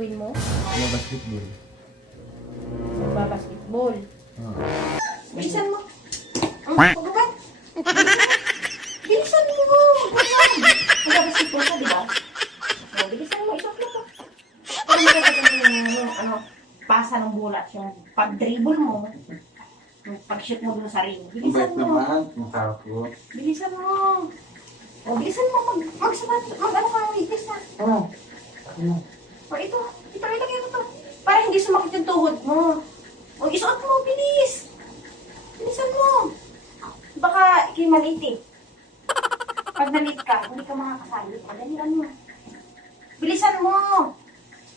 gagawin mo? Basketball. Magbabasketball. Bilisan mo. Pagkakat. Bilisan mo. Magbabasketball ka, di ba? Bilisan mo. Isok mo to. Para magkakaroon yung pasa ng bulat. Yung pag-dribble mo. Yung pag-shoot mo dun sa ring. Bilisan mo. Masarap ko. Bilisan mo. Bilisan mo. Mag-ano ka ng witness na. O ito. Ilagay mo to. Para hindi sumakit yung tuhod mo. O isuot mo. Bilis. Bilisan mo. Baka ikay maliit eh. Pag nalit ka, hindi ka makakasali. Dalihan mo. Bilisan mo.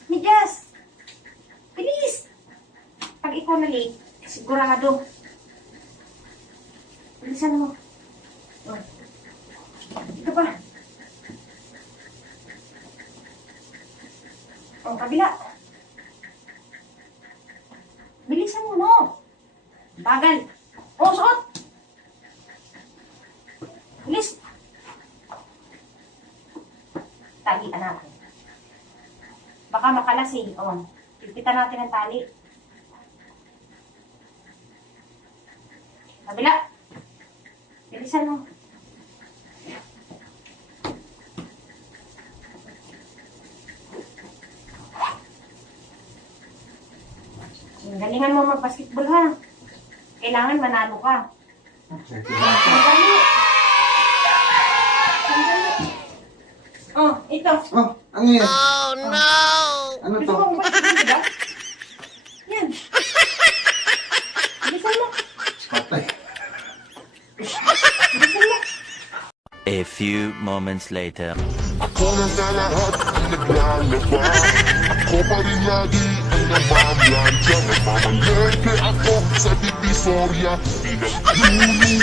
Midyas. Bilis. Pag ikaw nalit, sigurado. Bilisan mo. O. Ito pa. O, kabila. Bilisan mo, no? Bagal. O, suot. Bilis. Talian natin. Baka makalasing. O, pipitan natin ang tali. Kabila. Bilisan mo. Galingan mo mag-basketball ha. Kailangan manalo ka. Sandali. Oh, ito. Oh, ano yan? Oh no! Ano Gusto to? mo mag-basketball, diba? Yan. Bilisan mo. Patay. Bilisan mo. A few moments later. Ako na sa lahat ang naglalaba. Ako pa rin lagi ang namamlansya. Nagmamalengke ako sa Divisoria. Pinaglulu